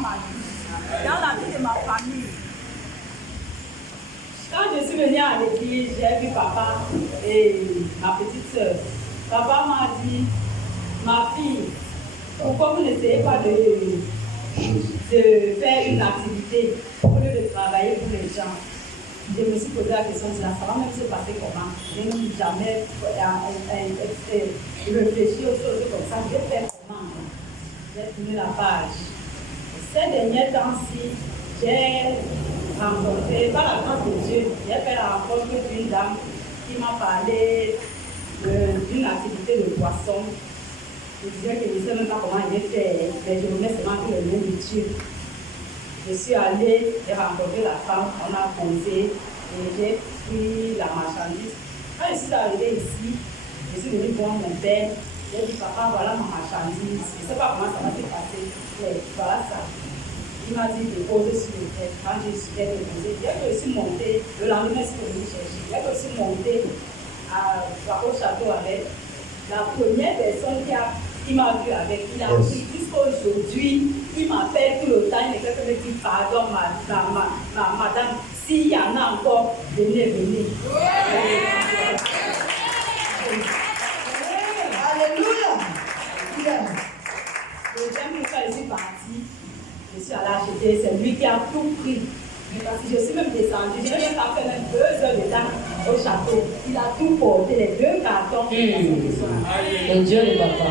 ma vie, dans la vie de ma famille. Quand je suis venue à l'église, j'ai vu papa et ma petite soeur. Papa m'a dit, ma fille, pourquoi vous n'essayez pas de faire une activité au lieu de travailler pour les gens? Je me suis posé la question, ça va même se passer comment? Je n'ai jamais réfléchi aux choses comme ça. Je vais faire comment? J'ai tourné la page. Ces derniers temps-ci, j'ai rencontré, par la grâce de Dieu, j'ai fait la rencontre d'une dame qui m'a parlé d'une activité de poisson. Je disais que je ne sais même pas comment il est fait, mais je me mets seulement le nom de Dieu. Je suis allée, j'ai rencontré la femme, on a posé et j'ai pris la marchandise. Quand je suis arrivée ici, je suis venue voir mon père. J'ai dit, papa, voilà ma marchandise. Je ne sais pas comment ça va se passer. Mais voilà ça. Il m'a dit de poser sur le tête. Quand je suis déposée, dès que je suis montée, le lendemain, je suis venue chercher. Dès que je suis montée au château avec la première personne qui m'a vu avec, il a pris jusqu'aujourd'hui, il m'appelle tout le temps, il me dit pardon, madame, s'il y en a encore, venez. Alléluia. Le deuxième fois, je suis partie, je suis allée acheter, c'est lui qui a tout pris. Parce que je suis même descendue, je n'ai même pas fait même 2 heures de temps au château. Il a tout porté, les 2 cartons. Le Dieu de papa.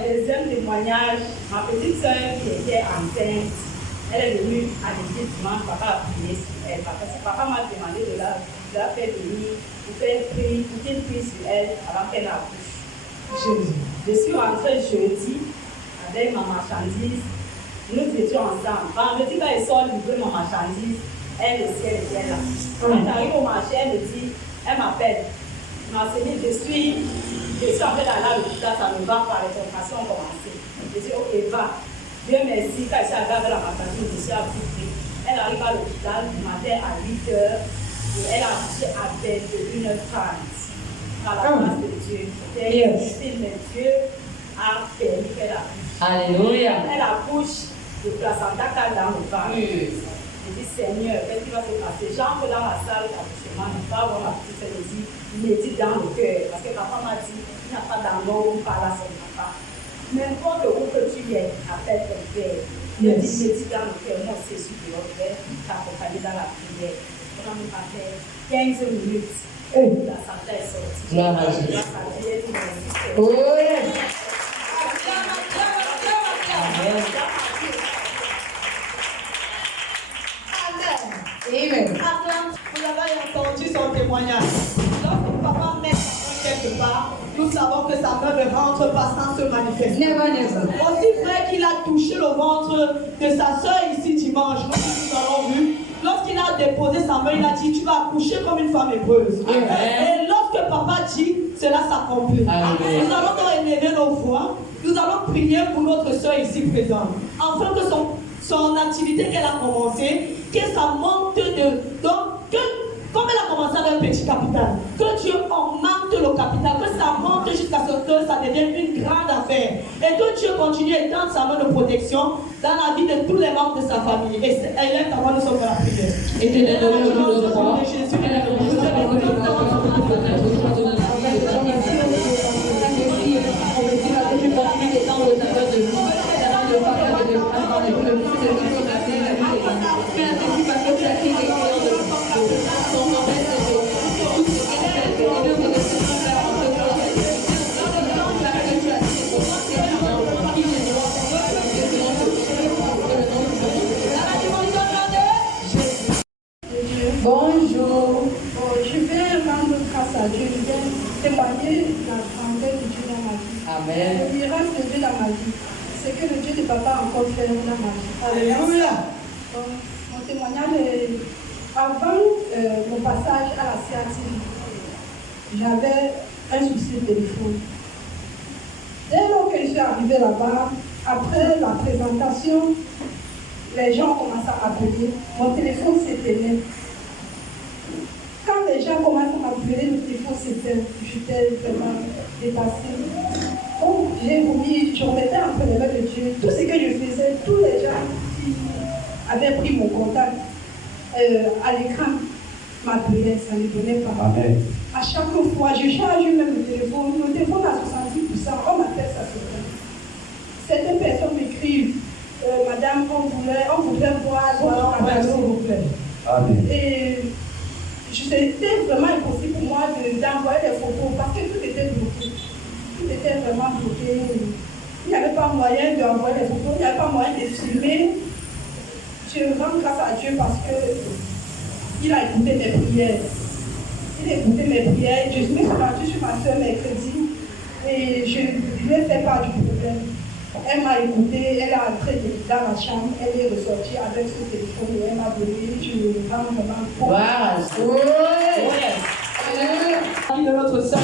Deuxième témoignage, ma petite soeur qui était enceinte, elle est venue à l'église dimanche, papa a prié sur elle. Papa m'a demandé de la faire venir pour qu'il prie sur elle avant qu'elle accouche. Je suis rentrée jeudi avec ma marchandise. Nous étions ensemble. Vendredi, quand elle sort livrer ma marchandise, elle le ciel était là. Quand elle arrive au marché, elle m'appelle. M'enseigne, je suis en train d'aller à l'hôpital, ça me va par les opérations ont commencé. Je dis, ok, va. Dieu merci, quand elle s'est arrivée avec la marchandise, je suis à Boutry. Elle arrive à l'hôpital du matin à 8h et elle a accouché à 21h30. Par la grâce de Dieu. C'était difficile, mais Dieu a permis qu'elle accouche. Alléluia. Elle accouche. Le placenta calme dans le ventre. Je dis, Seigneur, qu'est-ce qui va se passer? J'entre dans la salle d'accouchement, je vais voir ma petite soeur, je dis, médite dans le cœur. Parce que papa m'a dit, il n'y a pas d'amour, on parle à son papa. N'importe où que tu es, appelle ton père. Je dis, médite dans le cœur. Moi, c'est sûr que je vais t'accompagner dans la prière. On a mis à faire 15 minutes. La santé est sortie. Gloire à Jésus. Oh, Amen. Vous avez entendu son témoignage. Lorsque papa met quelque part, nous savons que sa main ne rentre pas sans se manifester. Aussi vrai qu'il a touché le ventre de sa soeur ici dimanche, nous avons vu, lorsqu'il a déposé sa main, il a dit, tu vas accoucher comme une femme hébreuse. Et lorsque papa dit, cela s'accomplit. Nous allons donc élever nos voix, nous allons prier pour notre soeur ici présente, afin que son activité qu'elle a commencée, que ça monte comme elle a commencé avec un petit capital, que Dieu augmente le capital, que ça monte jusqu'à ce que ça devienne une grande affaire. Et que Dieu continue à étendre sa main de protection dans la vie de tous les membres de sa famille. Et elle est avant nous sommes dans la prière. Et de Jésus. Bonjour. Je vais rendre grâce à Dieu. Je vais témoigner la grandeur de Dieu dans ma vie. Amen. Le miracle de Dieu dans ma vie, c'est que le Dieu de papa a encore fait dans ma vie. Alléluia. Mon témoignage est avant mon passage à la scientifique, j'avais un souci de téléphone. Dès lors que je suis arrivée là-bas, après la présentation, les gens ont commencé à m'appeler. Mon téléphone s'éteignait. Quand les gens commencent à m'appeler, le téléphone s'éteint. J'étais vraiment dépassée. Donc, j'ai voulu, je remettais entre les mains de Dieu. Tout ce que je faisais, tous les gens qui avait pris mon contact à l'écran, m'appelait, ça ne donnait pas. Amen. À chaque fois, je charge même le téléphone à 70%, on m'appelle ça souvent. Certaines personnes m'écrivent, Madame, on voudrait voir votre caméra, s'il vous plaît. Amen. Et c'était vraiment impossible pour moi d'envoyer des photos parce que tout était bloqué. Tout était vraiment bloqué. Il n'y avait pas moyen d'envoyer des photos, il n'y avait pas moyen de filmer. Je rends grâce à Dieu parce qu'il a écouté mes prières. Il a écouté mes prières. Je me suis rendue sur ma soeur mercredi et je lui ai fait part du problème. Elle m'a écouté, elle est entrée dans la chambre, elle est ressortie avec ce téléphone et elle m'a donné, je me rends vraiment compte. Wow. De notre sœur.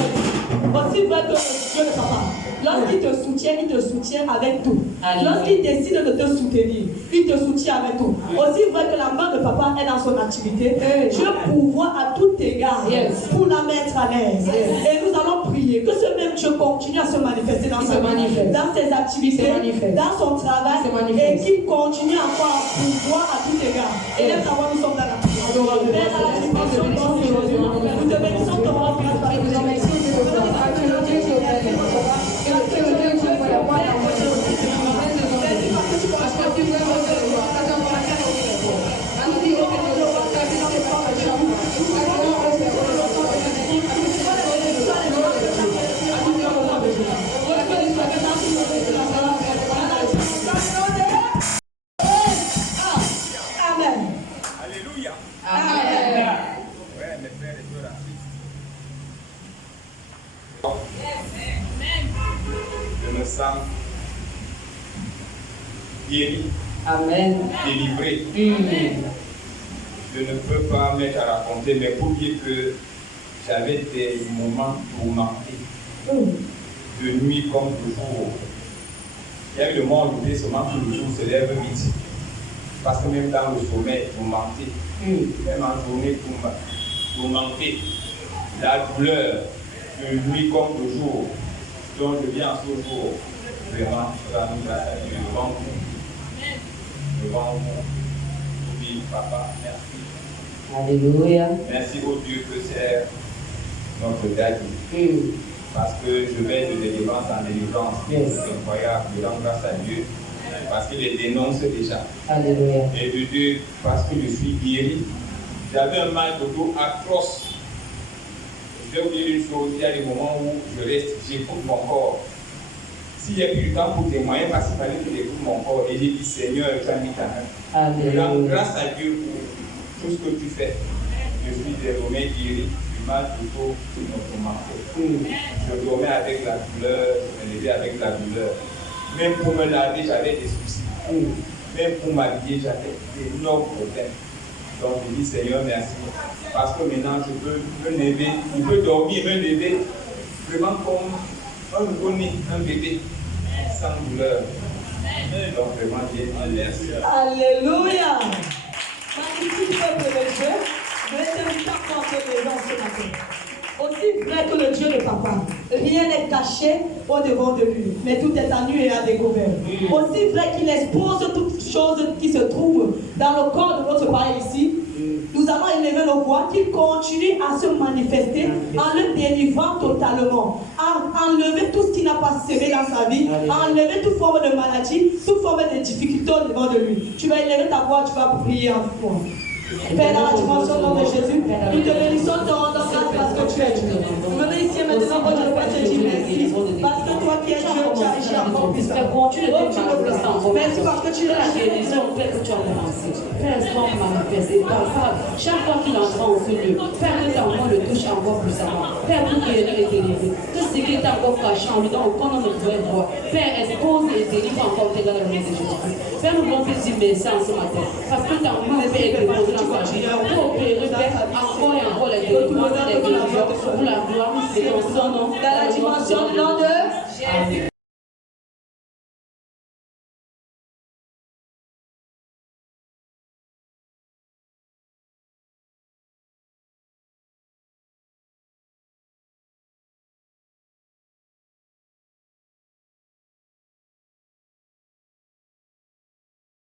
Aussi vrai que Dieu ne papa. Lorsqu'il te soutient avec tout. Lorsqu'il décide de te soutenir, il te soutient avec tout. Aussi vrai que la main de papa est dans son activité, Dieu pourvoit à tout égard pour la mettre à l'aise. Et nous allons prier que ce même Dieu continue à se manifester dans sa vie, dans ses activités, dans son travail, et qu'il continue encore à pourvoir à tout égard. Et là, nous sommes dans la prière. Père, à la dimension de aujourd'hui, nous te bénissons ton roi. Je me sens guéri, Amen. délivré. Je ne peux pas mettre à raconter, mais pour dire que j'avais des moments tourmentés, de nuit comme de jour. Il y a eu le moment où seulement que le jour se lève vite. Parce que même dans le sommeil, tourmenté, même en journée tourmenté, la douleur, de nuit comme de jour. Donc je viens ce jour vraiment rendre grâce à Dieu devant vous. Devant vous. Je dis, papa, merci. Alléluia. Merci au Dieu que c'est notre daddy. Parce que je vais de délivrance en délivrance. C'est incroyable. Je rends grâce à Dieu. Parce qu'il les dénonce déjà. Alléluia. Et de Dieu, parce que je suis guéri. J'avais un mal de dos atroce. Je vais vous dire une chose, il y a des moments où j'écoute mon corps. S'il y a plus de temps pour témoigner, parce qu'il fallait que j'écoute mon corps. Et j'ai dit, Seigneur, tu as mis ta main. Je rends grâce à Dieu pour tout ce que tu fais. Je suis désormais guéri du mal de dos qui me manquait. Je dormais avec la douleur, je me levais avec la douleur. Même pour me laver, j'avais des soucis. Même pour m'habiller, j'avais d'énormes problèmes. Donc je dis Seigneur merci. Parce que maintenant je peux me lever, je peux dormir, me lever vraiment comme un nouveau-né, un bébé, sans douleur. Donc vraiment Dieu dit merci. Alléluia. Magnifique peuple de Dieu. Je vais t'inviter à porter les gens ce matin. Aussi vrai que le Dieu de papa, rien n'est caché au devant de lui, mais tout est à nu et à découvert. Aussi vrai qu'il expose toutes choses qui se trouvent dans le corps de notre Père ici, nous allons élever nos voix, qu'il continue à se manifester en le délivrant totalement, à enlever tout ce qui n'a pas semé dans sa vie, à enlever toute forme de maladie, toute forme de difficulté au devant de lui. Tu vas élever ta voix, tu vas prier en foi. Père, dans la dimension nom de Jésus, nous te bénissons, te rendons grâce parce que tu es Dieu. Venez ici maintenant, oh Dieu, te dire merci. Parce que toi qui es Dieu, tu as agi encore plus. Merci parce que tu es la guérison, Père, que tu as commencé. Père, sois manifesté. Chaque fois qu'il entre en ce lieu, Père, que ta main le touche encore plus avant. Père, pour guérir et délivrer. Que ce qui est encore caché en lui, dans aucun nom ne pouvait voir. Père, expose et délivre encore tes dans le nom de Jésus. Père, nous voulons plus dire merci en ce matin. Parce que ta main est déposée dans sa vie. Pour opérer, Père, encore et encore les délivrances, les guérisons, pour la gloire, c'est dans son nom. Dans la dimension du nom de Jésus.